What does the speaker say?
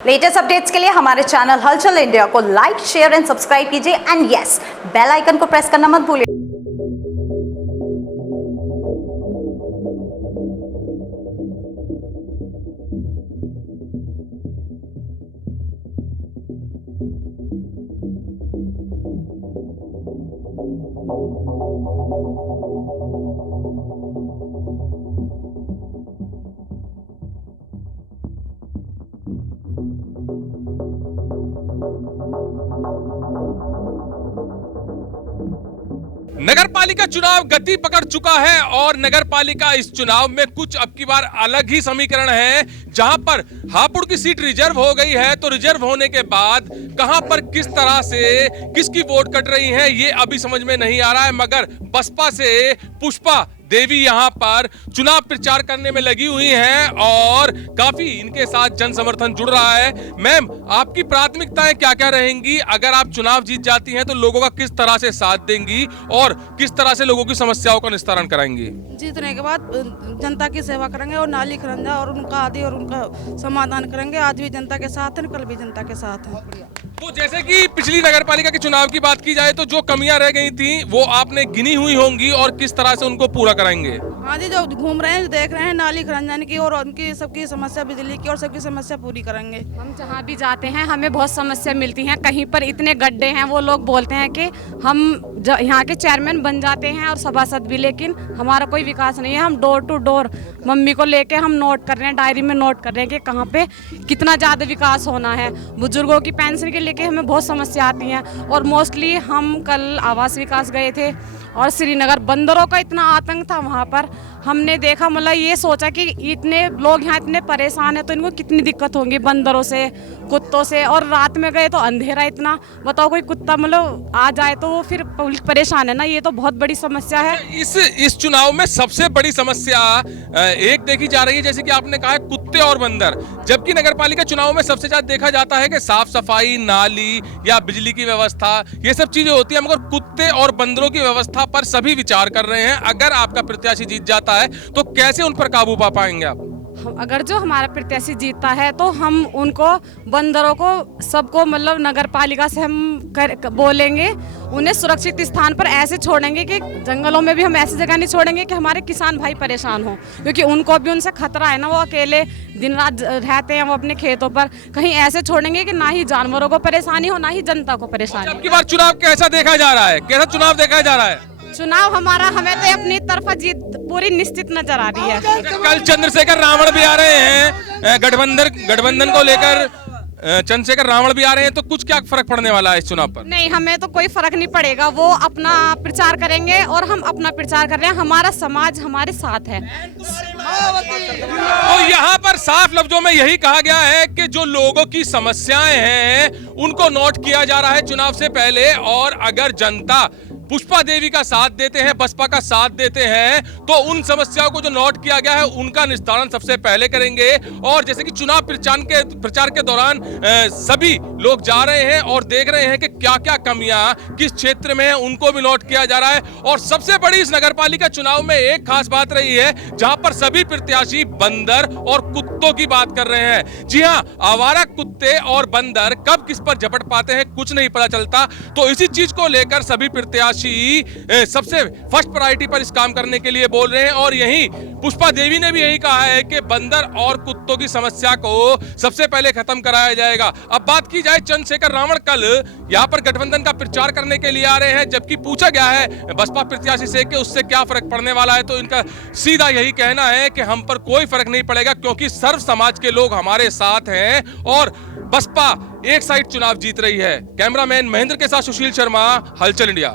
Latest updates के लिए हमारे चैनल हलचल इंडिया को लाइक, शेयर एंड सब्सक्राइब कीजिए एंड यस, बेल आइकन को प्रेस करना मत भूलिए। नगरपालिका चुनाव गति पकड़ चुका है और नगरपालिका इस चुनाव में कुछ अब की बार अलग ही समीकरण है, जहां पर हापुड़ की सीट रिजर्व हो गई है। तो रिजर्व होने के बाद कहां पर किस तरह से किसकी वोट कट रही है ये अभी समझ में नहीं आ रहा है, मगर बसपा से पुष्पा देवी यहां पर चुनाव प्रचार करने में लगी हुई हैं और काफी इनके साथ जन समर्थन जुड़ रहा है। मैम, आपकी प्राथमिकताएं क्या क्या रहेंगी? अगर आप चुनाव जीत जाती हैं तो लोगों का किस तरह से साथ देंगी और किस तरह से लोगों की समस्याओं का निस्तारण कराएंगी? जीतने के बाद जनता की सेवा करेंगे और नाली खरंजा और उनका आदि और उनका समाधान करेंगे। आज भी जनता के साथ हैं, कल भी जनता के साथ हैं। तो जैसे कि पिछली नगरपालिका के चुनाव की बात की जाए तो जो कमियां रह गई थी वो आपने गिनी हुई होंगी और किस तरह से उनको पूरा कराएंगे? हाँ जी, जो घूम रहे हैं, जो देख रहे हैं नाली खरंजन की और उनकी सबकी समस्या, बिजली की और सबकी समस्या पूरी करेंगे। हम जहाँ भी जाते हैं हमें बहुत समस्या मिलती हैं। कहीं पर इतने गड्ढे हैं, वो लोग बोलते हैं कि हम यहाँ के चेयरमैन बन जाते हैं और सभासद भी, लेकिन हमारा कोई विकास नहीं है। हम डोर टू डोर मम्मी को लेके हम नोट कर रहे हैं, डायरी में नोट कर रहे हैं कि कहाँ पे कितना ज़्यादा विकास होना है। बुजुर्गों की पेंशन के लेके हमें बहुत समस्या आती हैं और मोस्टली हम कल आवास विकास गए थे और श्रीनगर बंदरों का इतना आतंक था वहाँ पर। हमने देखा, मतलब ये सोचा कि इतने लोग यहाँ इतने परेशान हैं तो इनको कितनी दिक्कत होंगी बंदरों से, कुत्तों से। और रात में गए तो अंधेरा इतना, बताओ कोई कुत्ता मतलब आ जाए तो वो फिर पब्लिक परेशान है ना। ये तो बहुत बड़ी समस्या है। इस चुनाव में सबसे बड़ी समस्या एक देखी जा रही है, जैसे कि आपने कहा, कुत्ते और बंदर। जबकि नगरपालिका चुनाव में सबसे ज्यादा देखा जाता है कि साफ सफाई, नाली या बिजली की व्यवस्था, ये सब चीजें होती है, मगर कुत्ते और बंदरों की व्यवस्था पर सभी विचार कर रहे हैं। अगर आपका प्रत्याशी जीत जाता है तो कैसे उन पर काबू पा पाएंगे आप? अगर जो हमारा प्रत्याशी जीतता है तो हम उनको, बंदरों को, सबको, मतलब नगर पालिका से हम बोलेंगे, उन्हें सुरक्षित स्थान पर ऐसे छोड़ेंगे कि जंगलों में भी हम ऐसी जगह नहीं छोड़ेंगे कि हमारे किसान भाई परेशान हो, क्योंकि उनको भी उनसे खतरा है ना। वो अकेले दिन रात रहते हैं वो अपने खेतों पर। कहीं ऐसे छोड़ेंगे कि ना ही जानवरों को परेशानी हो, ना ही जनता को परेशानी। अब की बार चुनाव कैसा देखा जा रहा है? कैसा चुनाव देखा जा रहा है? चुनाव हमारा, हमें तो अपनी तरफ जीत पूरी निश्चित नजर आ रही है। कल चंद्रशेखर रावण भी आ रहे हैं, गठबंधन को लेकर चंद्रशेखर रावण भी आ रहे हैं, तो कुछ क्या फर्क पड़ने वाला है इस चुनाव पर? नहीं, हमें तो कोई फर्क नहीं पड़ेगा। वो अपना प्रचार करेंगे और हम अपना प्रचार कर रहे हैं। हमारा समाज हमारे साथ है। तो यहाँ पर साफ लफ्जों में यही कहा गया है कि जो लोगों की समस्याएं हैं उनको नोट किया जा रहा है चुनाव से पहले, और अगर जनता पुष्पा देवी का साथ देते हैं, बसपा का साथ देते हैं, तो उन समस्याओं को जो नोट किया गया है उनका निस्तारण सबसे पहले करेंगे। और जैसे कि चुनाव प्रचार के दौरान सभी लोग जा रहे हैं और देख रहे हैं कि क्या क्या कमियां किस क्षेत्र में है, उनको भी नोट किया जा रहा है। और सबसे बड़ी इस नगरपालिका चुनाव में एक खास बात रही है, जहां पर सभी प्रत्याशी बंदर और कुत्तों की बात कर रहे हैं। जी हाँ, आवारा कुत्ते और बंदर कब किस पर झपट पाते हैं कुछ नहीं पता चलता। तो इसी चीज को लेकर सभी प्रत्याशी सबसे फर्स्ट प्रायोरिटी पर इस काम करने के लिए बोल रहे हैं। और यही पुष्पा देवी ने भी यही कहा है कि बंदर और कुत्तों की समस्या को सबसे पहले खत्म कराया जाएगा। अब बात की जाए, चंद्रशेखर रावण कल यहां पर गठबंधन का प्रचार करने के लिए आ रहे हैं, जबकि पूछा गया है बसपा प्रत्याशी से कि उससे क्या फर्क पड़ने वाला है, तो इनका सीधा यही कहना है कि हम पर कोई फर्क नहीं पड़ेगा, क्योंकि सर्व समाज के लोग हमारे साथ हैं और बसपा एक साइड चुनाव जीत रही है। कैमरामैन महेंद्र के साथ सुशील शर्मा, हलचल इंडिया।